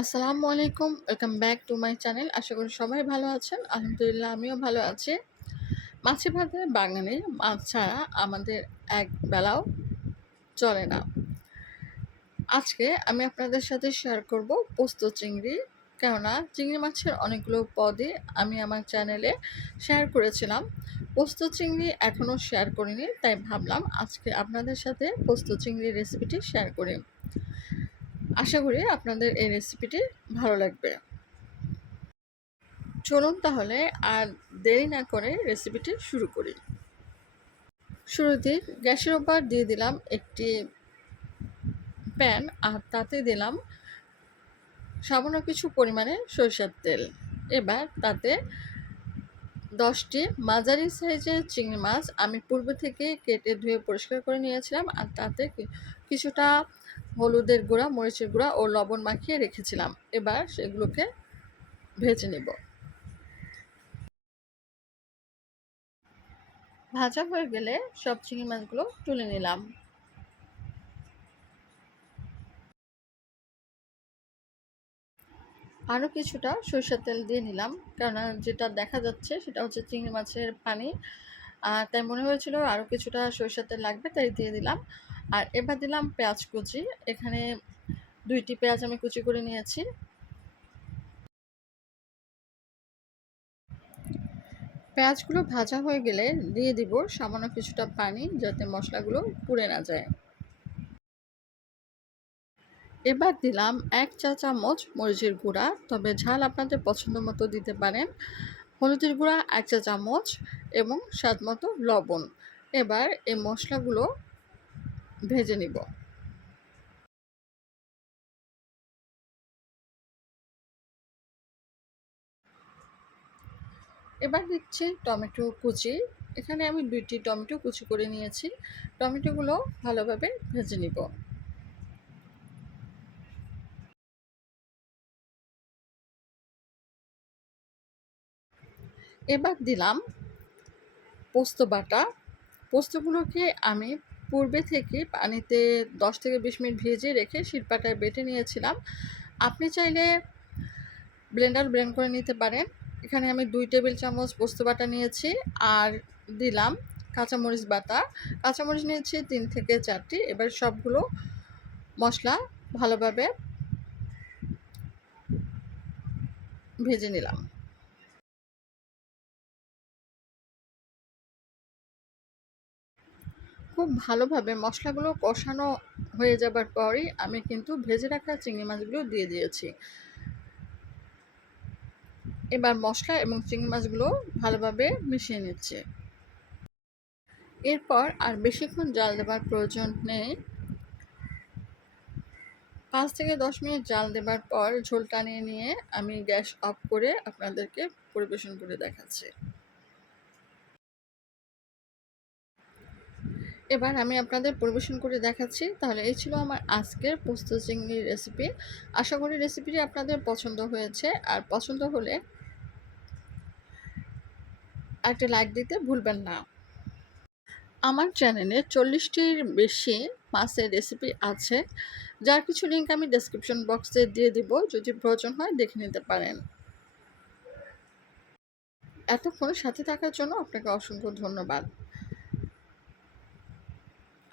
আসসালামু আলাইকুম welcome back to my channel আশা করি সবাই ভালো আছেন। আলহামদুলিল্লাহ, আমিও ভালো আছি। মাছে ভাতে বাঙালি, মাছ ছাড়া আমাদের এক বেলাও চলে না। আজকে আমি আপনাদের সাথে শেয়ার করব পোস্ত চিংড়ি। কেননা চিংড়ি মাছের অনেকগুলো পদই আমি আমার চ্যানেলে শেয়ার করেছিলাম। পোস্ত চিংড়ি এখনও শেয়ার করিনি, তাই ভাবলাম আজকে আপনাদের সাথে পোস্ত চিংড়ির রেসিপিটি শেয়ার করি। আশা করি আপনাদের এই রেসিপিটি ভালো লাগবে। চলুন তাহলে আর দেরি না করে রেসিপিটি শুরু করি। শুরুতে গ্যাসের ওপর দিয়ে দিলাম একটি প্যান আর তাতে দিলাম সামান্য কিছু পরিমাণে সরিষার তেল। এবার তাতে দশটি মাঝারি সাইজের চিংড়ি মাছ আমি পূর্ব থেকে কেটে ধুয়ে পরিষ্কার করে নিয়েছিলাম আর তাতে কিছুটা হলুদের গুঁড়া, মরিচের গুঁড়া ও লবণ মাখিয়ে রেখেছিলাম। এবার সেগুলোকে ভেজে নেব। ভাজা হয়ে গেলে সব চিংড়ি মাছগুলো তুলে নিলাম। আরও কিছুটা সরষের তেল দিয়ে নিলাম কারণ যেটা দেখা যাচ্ছে সেটা হচ্ছে চিংড়ি মাছের পানি তাই মনে হয়েছিল আরও কিছুটা সরিষার তেল লাগবে, তাই দিয়ে দিলাম। আর এবার দিলাম পেঁয়াজ কুচি। এখানে দুইটি পেঁয়াজ আমি কুচি করে নিয়েছি। পেঁয়াজগুলো ভাজা হয়ে গেলে দিয়ে দিব সামান্য কিছুটা পানি যাতে মশলাগুলো পুড়ে না যায়। এবার দিলাম এক চা চামচ মরিচের গুঁড়া। তবে ঝাল আপনাদের পছন্দ মতো দিতে পারেন। হলুদের গুঁড়া, এক চা চামচ এবং স্বাদ মতো লবণ। এবার এই মশলাগুলো ভেজে নিব। এবার দিচ্ছি টমেটো কুচি। এখানে আমি দুইটি টমেটো কুচি করে নিয়েছি। টমেটোগুলো ভালোভাবে ভেজে নিব। এবার দিলাম পোস্ত বাটা। পোস্তগুলোকে আমি পূর্বে থেকে পানিতে দশ থেকে বিশ মিনিট ভেজে রেখে শিলপাটায় বেটে নিয়েছিলাম। আপনি চাইলে ব্লেন্ডার ব্লেন্ড করে নিতে পারেন। এখানে আমি দুই টেবিল চামচ পোস্ত বাটা নিয়েছি আর দিলাম কাঁচামরিচ বাটা। কাঁচামরিচ নিয়েছি তিন থেকে চারটি। এবার সবগুলো মশলা ভালোভাবে ভেজে নিলাম। খুব ভালোভাবে মশলাগুলো কষানো হয়ে যাবার পরই আমি কিন্তু ভেজে রাখা চিংড়ি মাছগুলো দিয়ে দিয়েছি। এবার মশলা এবং চিংড়ি মাছগুলো ভালোভাবে মিশিয়ে নিচ্ছে। এরপর আর বেশিক্ষণ জাল দেবার প্রয়োজন নেই। পাঁচ থেকে দশ মিনিট জাল দেবার পর ঝোল টানিয়ে নিয়ে আমি গ্যাস অফ করে আপনাদেরকে পরিবেশন করে দেখাচ্ছি। এবার আমি আপনাদের পরিবেশন করে দেখাচ্ছি। তাহলে এই ছিল আমার আজকের পোস্ত চিংড়ির রেসিপি আশা করি রেসিপিটি আপনাদের পছন্দ হয়েছে। আর পছন্দ হলে একটা লাইক দিতে ভুলবেন না। আমার চ্যানেলে চল্লিশটির বেশি মাছের রেসিপি আছে। যার কিছু লিঙ্ক আমি ডেসক্রিপশন বক্সে দিয়ে দিব। যদি প্রয়োজন হয় দেখে নিতে পারেন। এতক্ষণ সাথে থাকার জন্য আপনাকে অসংখ্য ধন্যবাদ।